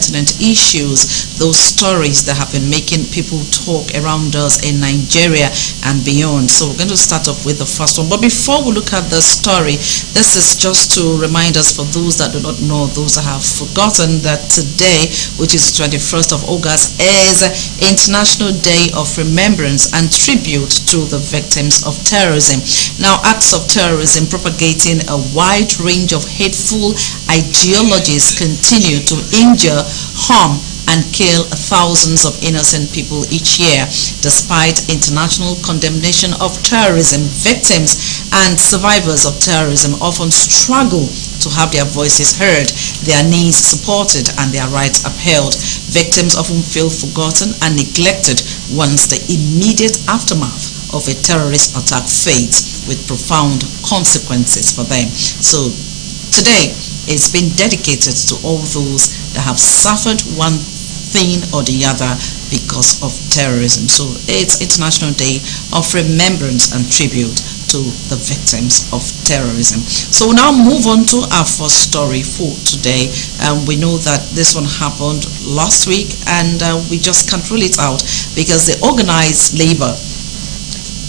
pertinent issues, those stories that have been making people talk around us in Nigeria and beyond. So we're going to start off with the first one. But before we look at the story, this is just to remind us, for those that do not know, those that have forgotten, that today, which is 21st of August, is International Day of Remembrance and Tribute to the victims of terrorism. Now, acts of terrorism propagating a wide range of hateful ideologies continue to injure, harm, and kill thousands of innocent people each year. Despite international condemnation of terrorism, victims and survivors of terrorism often struggle to have their voices heard, their needs supported, and their rights upheld. Victims often feel forgotten and neglected once the immediate aftermath of a terrorist attack fades, with profound consequences for them. So today, it's been dedicated to all those that have suffered one thing or the other because of terrorism. So it's International Day of Remembrance and Tribute to the victims of terrorism. So we'll now move on to our first story for today. We know that this one happened last week, and we just can't rule it out because the organized labor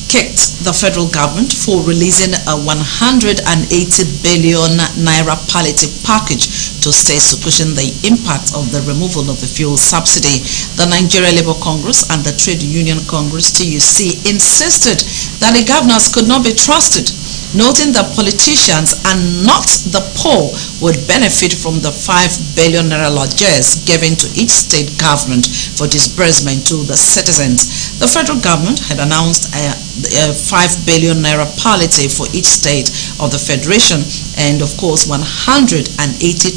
kicked the federal government for releasing a 180 billion naira palliative package to states to cushion the impact of the removal of the fuel subsidy. The Nigeria Labour Congress and the Trade Union Congress, TUC, insisted that the governors could not be trusted, noting that politicians and not the poor would benefit from the 5 billion naira largesse given to each state government for disbursement to the citizens. The federal government had announced a 5 billion naira palliative for each state of the federation, and of course 180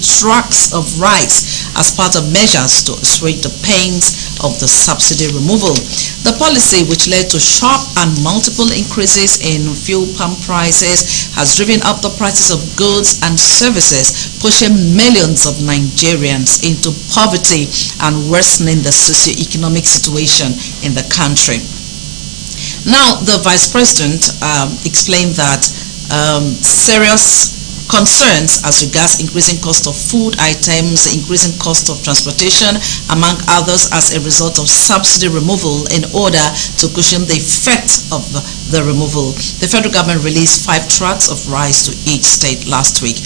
trucks of rice as part of measures to assuage the pains of the subsidy removal. The policy, which led to sharp and multiple increases in fuel pump prices, has driven up the prices of goods and services, pushing millions of Nigerians into poverty and worsening the socio-economic situation in the country. Now, the Vice President explained that serious concerns as regards increasing cost of food items, increasing cost of transportation, among others, as a result of subsidy removal in order to cushion the effect of the removal. The federal government released 5 trucks of rice to each state last week.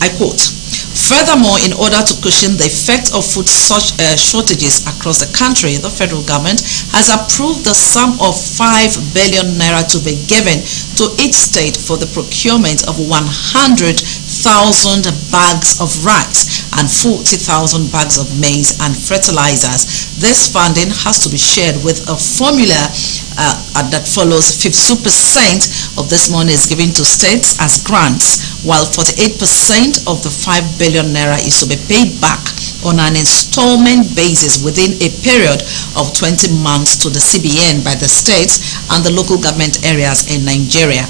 I quote, "Furthermore, in order to cushion the effect of food shortages across the country, the federal government has approved the sum of 5 billion naira to be given to each state for the procurement of 100,000 bags of rice and 40,000 bags of maize and fertilizers. This funding has to be shared with a formula that follows. 52% of this money is given to states as grants, while 48% of the 5 billion naira is to be paid back on an installment basis within a period of 20 months to the CBN by the states and the local government areas in Nigeria."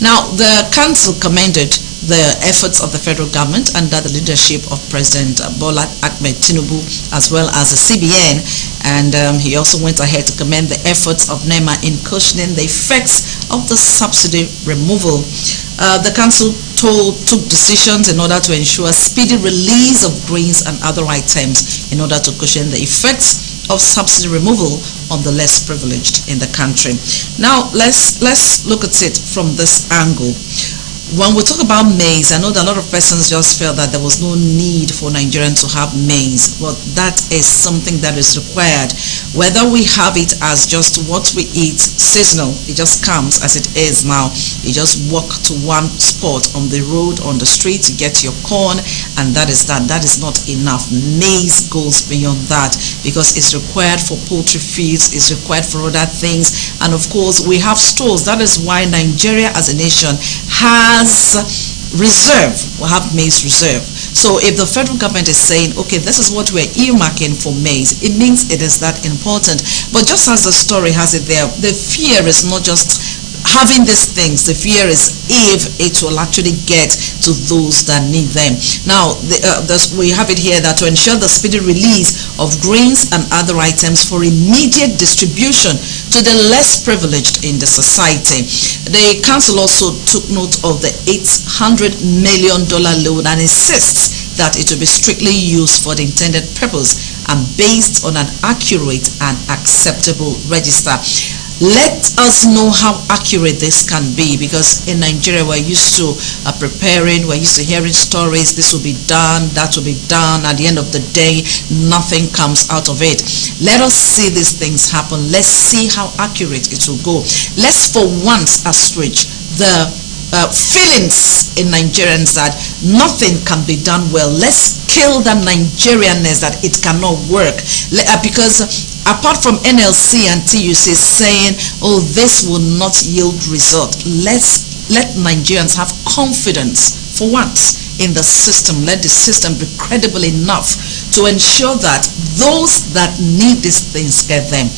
Now, the council commended the efforts of the federal government under the leadership of President Bola Ahmed Tinubu, as well as the CBN, and he also went ahead to commend the efforts of NEMA in cushioning the effects of the subsidy removal. The council took decisions in order to ensure speedy release of grains and other items in order to cushion the effects of subsidy removal on the less privileged in the country. Now, let's look at it from this angle. When we talk about maize, I know that a lot of persons just felt that there was no need for Nigerians to have maize. Well, that is something that is required. Whether we have it as just what we eat, seasonal, it just comes as it is now. You just walk to one spot on the road, on the street, to get your corn, and that is that. That is not enough. Maize goes beyond that because it's required for poultry feeds, it's required for other things, and of course we have stores. That is why Nigeria as a nation has reserve. We have maize reserve. So if the federal government is saying, okay, this is what we're earmarking for maize, it means it is that important. But just as the story has it there, the fear is not just having these things. The fear is if it will actually get to those that need them. Now, we have it here that to ensure the speedy release of grains and other items for immediate distribution to the less privileged in the society. The council also took note of the $800 million loan and insists that it will be strictly used for the intended purpose and based on an accurate and acceptable register. Let us know how accurate this can be, because in Nigeria we're used to preparing, we're used to hearing stories, this will be done, that will be done. At the end of the day, nothing comes out of it. Let us see these things happen. Let's see how accurate it will go. Let's for once assuage the feelings in Nigerians that nothing can be done well. Let's kill the Nigerianness that it cannot work, because apart from NLC and TUC saying, oh, this will not yield result, let Nigerians have confidence for once in the system. Let the system be credible enough to ensure that those that need these things get them.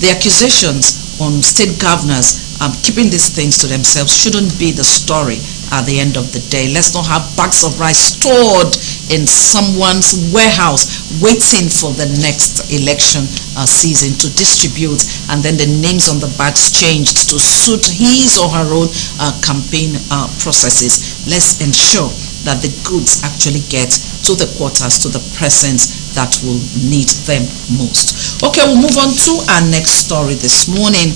The accusations on state governors keeping these things to themselves shouldn't be the story at the end of the day. Let's not have bags of rice stored in someone's warehouse waiting for the next election season to distribute, and then the names on the bags changed to suit his or her own campaign processes. Let's ensure that the goods actually get to the quarters, to the persons that will need them most. Okay, we'll move on to our next story this morning.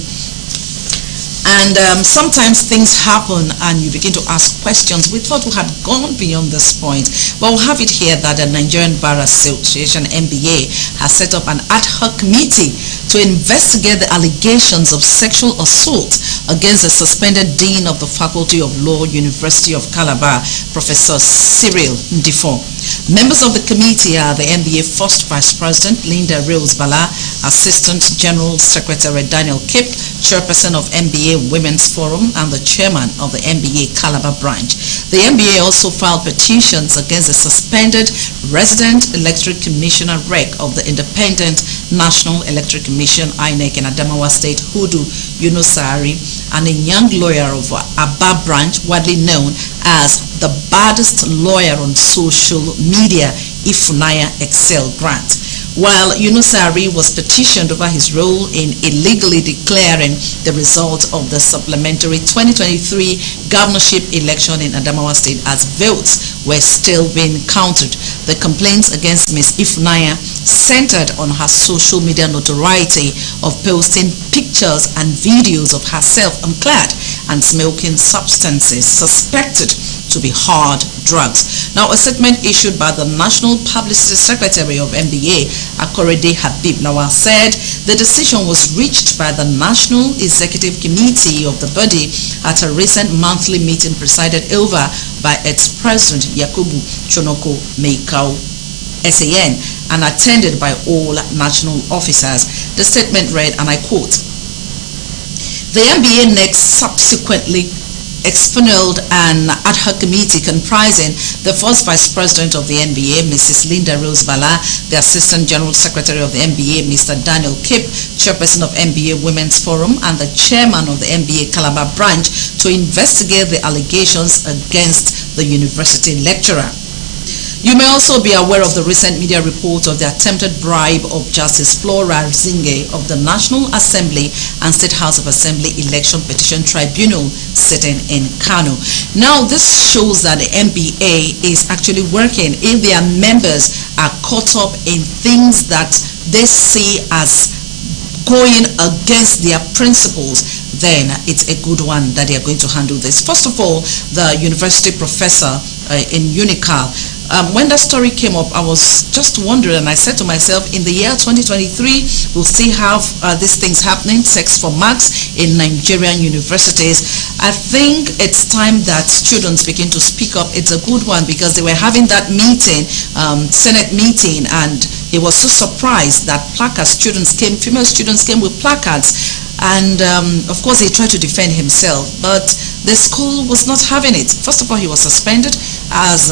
And sometimes things happen and you begin to ask questions. We thought we had gone beyond this point, but we'll have it here that the Nigerian Bar Association, NBA, has set up an ad hoc committee to investigate the allegations of sexual assault against the suspended Dean of the Faculty of Law, University of Calabar, Professor Cyril Ndifo. Members of the committee are the NBA First Vice President Linda Rose Bala, Assistant General Secretary Daniel Kip, Chairperson of NBA Women's Forum, and the Chairman of the NBA Calabar branch. The NBA also filed petitions against the suspended Resident Electric Commissioner REC of the Independent National Electric Commission INEC in Adamawa State, Hudu Yunusari, and a young lawyer of Aba branch, widely known as the baddest lawyer on social media, Ifunaya Excel Grant. While Yunusari was petitioned over his role in illegally declaring the result of the supplementary 2023 governorship election in Adamawa State as votes were still being counted. The complaints against Ms. Ifunaya centered on her social media notoriety of posting pictures and videos of herself unclad and smoking substances suspected to be hard drugs. Now, a statement issued by the National Publicity Secretary of NBA, Akorede Habib Lawal, said the decision was reached by the National Executive Committee of the body at a recent monthly meeting presided over by its president, Yakubu Chonoko Meikau, SAN, and attended by all national officers. The statement read, and I quote, "The NBA next subsequently expelled an ad hoc committee comprising the first vice president of the NBA, Mrs. Linda Rose Bala, the assistant general secretary of the NBA, Mr. Daniel Kip, chairperson of NBA Women's Forum, and the chairman of the NBA Calabar branch to investigate the allegations against the university lecturer. You may also be aware of the recent media report of the attempted bribe of Justice Flora Zinge of the National Assembly and State House of Assembly Election Petition Tribunal sitting in Kano. Now, this shows that the NBA is actually working. If their members are caught up in things that they see as going against their principles, then it's a good one that they are going to handle this. First of all, the university professor in Unical, when that story came up, I was just wondering, and I said to myself, in the year 2023, we'll still have these things happening, sex for marks in Nigerian universities. I think it's time that students begin to speak up. It's a good one, because they were having that meeting, Senate meeting, and he was so surprised that placards, female students came with placards. And of course, he tried to defend himself, but the school was not having it. First of all, he was suspended as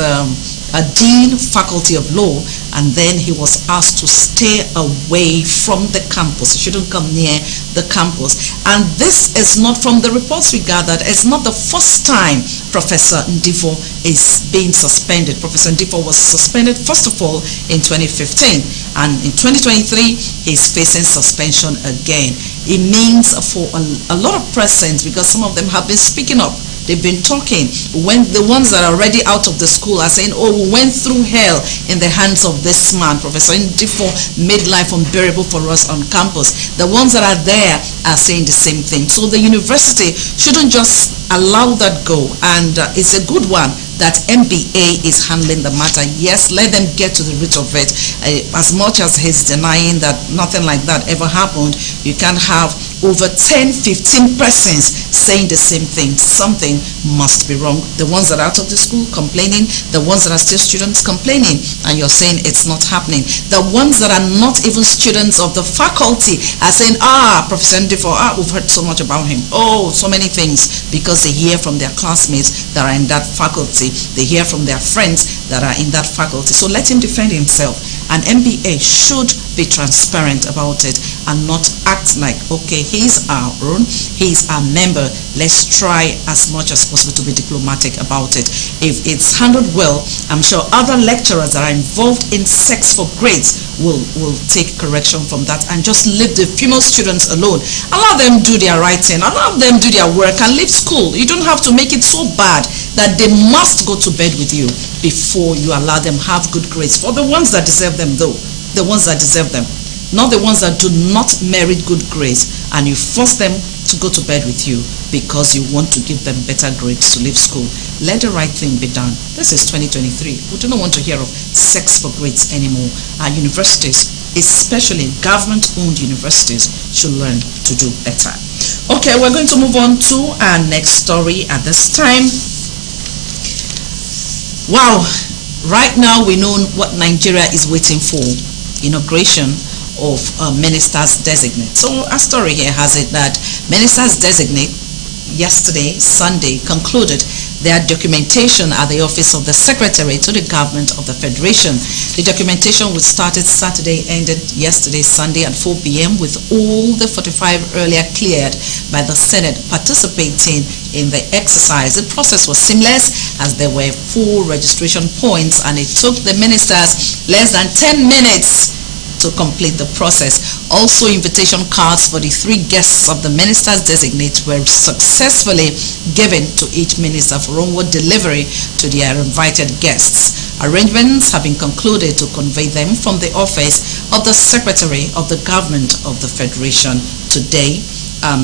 a dean, faculty of law, and then he was asked to stay away from the campus. He shouldn't come near the campus. And this is not, from the reports we gathered, it's not the first time Professor Ndifo is being suspended. Professor Ndifo was suspended, first of all, in 2015, and in 2023, he's facing suspension again. It means for a lot of persons, because some of them have been speaking up They've been talking. When the ones that are already out of the school are saying, oh, we went through hell in the hands of this man. Professor Ndifo made life unbearable for us on campus. The ones that are there are saying the same thing. So the university shouldn't just allow that go, and it's a good one that MBA is handling the matter. Yes, let them get to the root of it. As much as he's denying that nothing like that ever happened, you can't have over 10-15 persons saying the same thing. Something must be wrong. The ones that are out of the school complaining, the ones that are still students complaining, and you're saying it's not happening. The ones that are not even students of the faculty are saying, Professor Ndifo, we've heard so much about him. Oh, so many things, because they hear from their classmates that are in that faculty. They hear from their friends that are in that faculty. So let him defend himself. An MBA should be transparent about it and not act like, okay, he's our own, he's our member, let's try as much as possible to be diplomatic about it. If it's handled well, I'm sure other lecturers that are involved in sex for grades will take correction from that and just leave the female students alone. Allow them do their writing, allow them do their work, and leave school. You don't have to make it so bad that they must go to bed with you before you allow them have good grades. For the ones that deserve them, though, the ones that deserve them, not the ones that do not merit good grades, and you force them to go to bed with you because you want to give them better grades to leave school. Let the right thing be done. This is 2023. We do not want to hear of sex for grades anymore. Our universities, especially government-owned universities, should learn to do better. Okay, we're going to move on to our next story at this time. Wow, right now we know what Nigeria is waiting for: inauguration of ministers designate. So our story here has it that ministers designate yesterday, Sunday, concluded their documentation at the office of the Secretary to the Government of the Federation. The documentation, which started Saturday, ended yesterday, Sunday at 4 p.m. with all the 45 earlier cleared by the Senate participating in the exercise. The process was seamless as there were 4 registration points, and it took the ministers less than 10 minutes to complete the process. Also, invitation cards for the 3 guests of the ministers designate were successfully given to each minister for onward delivery to their invited guests. Arrangements have been concluded to convey them from the office of the Secretary of the Government of the Federation today.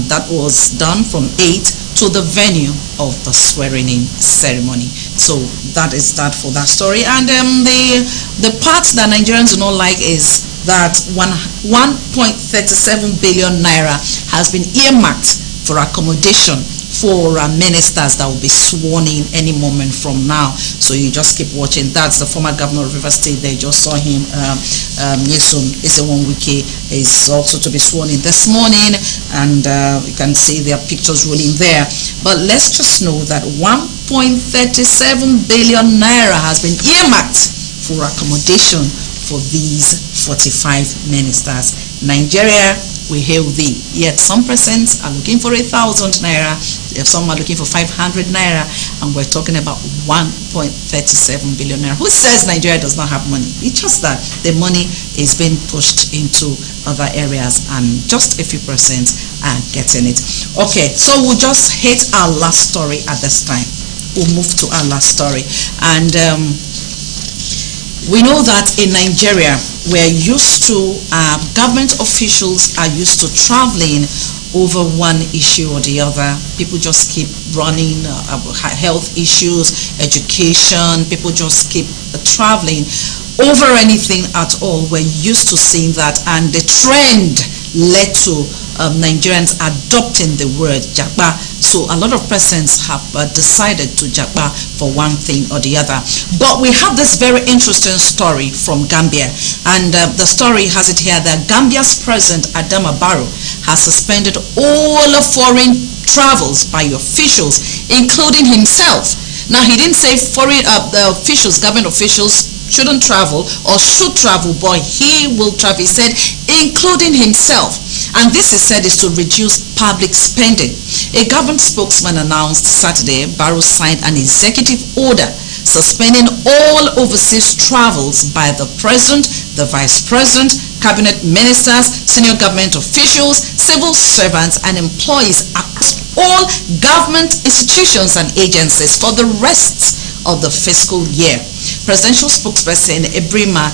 That was done from 8 to the venue of the swearing-in ceremony. So that is that for that story. And the part that Nigerians do not like is that 1.37 billion naira has been earmarked for accommodation for ministers that will be sworn in any moment from now. So you just keep watching. That's the former governor of Rivers State. They just saw him. Nyesom Isewonwike is also to be sworn in this morning, and you can see their pictures rolling there. But let's just know that 1.37 billion naira has been earmarked for accommodation for these 45 ministers. Nigeria, we hail thee. Yet some persons are looking for 1,000 naira, some are looking for 500 naira, and we're talking about 1.37 billion naira. Who says Nigeria does not have money? It's just that the money is being pushed into other areas, and just a few persons are getting it. Okay, so we'll just hit our last story at this time. We'll move to our last story. And we know that in Nigeria, we're used to, government officials are used to traveling over one issue or the other. People just keep running, health issues, education, people just keep traveling over anything at all. We're used to seeing that, and the trend led to Nigerians adopting the word Japa. So a lot of persons have decided to Japa for one thing or the other. But we have this very interesting story from Gambia, and the story has it here that Gambia's President Adama Barrow has suspended all foreign travels by officials, including himself. Now, he didn't say foreign officials, government officials shouldn't travel or should travel, but he will travel. He said, including himself. And this, he said, is to reduce public spending. A government spokesman announced Saturday Barrow signed an executive order suspending all overseas travels by the president, the vice president, cabinet ministers, senior government officials, civil servants, and employees across all government institutions and agencies for the rest of the fiscal year. Presidential spokesperson Ibrahima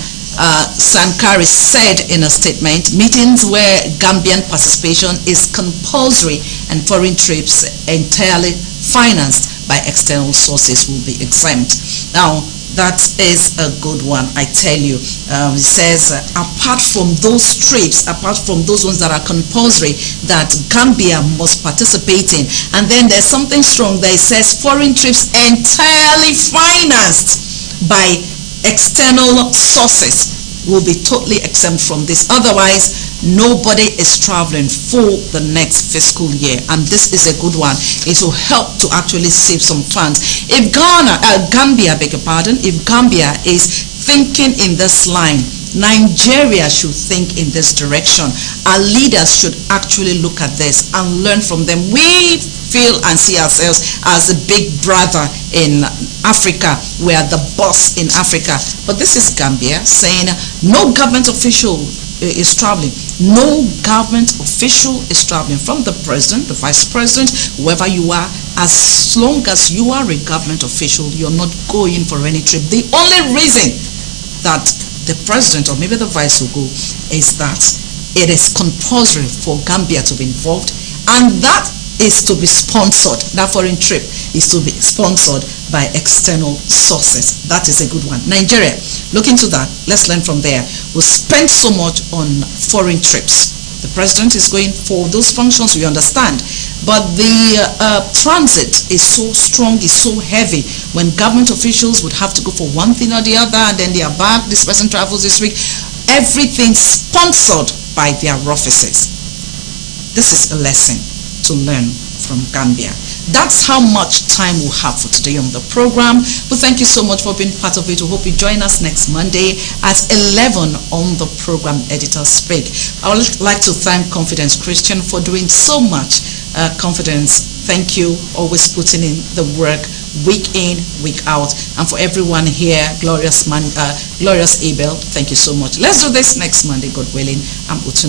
Sankari said in a statement, meetings where Gambian participation is compulsory and foreign trips entirely financed by external sources will be exempt. Now, that is a good one, I tell you. It says, apart from those trips, apart from those ones that are compulsory, that Gambia must participate in. And then there's something strong there. It says, foreign trips entirely financed by external sources will be totally exempt from this. Otherwise, nobody is traveling for the next fiscal year, and this is a good one. It will help to actually save some funds. If Gambia, beg your pardon, if Gambia is thinking in this line, Nigeria should think in this direction. Our leaders should actually look at this and learn from them. We feel and see ourselves as a big brother in Africa. We are the boss in Africa. But this is Gambia saying no government official is traveling. No government official is traveling, from the president, the vice president, whoever you are. As long as you are a government official, you're not going for any trip. The only reason that the president or maybe the vice will go is that it is compulsory for Gambia to be involved, and that is to be sponsored. That foreign trip is to be sponsored by external sources. That is a good one. Nigeria, look into that. Let's learn from there. We spend so much on foreign trips. The president is going for those functions, we understand. But the transit is so strong, is so heavy. When government officials would have to go for one thing or the other, and then they are back, this person travels this week. Everything sponsored by their offices. This is a lesson to learn from Gambia. That's how much time we'll have for today on the program. But thank you so much for being part of it. We hope you join us next Monday at 11 on the program Editor Speak. I would like to thank Confidence Christian for doing so much. Confidence, thank you, always putting in the work week in, week out. And for everyone here, Glorious Abel, thank you so much. Let's do this next Monday, God willing. I'm Utu.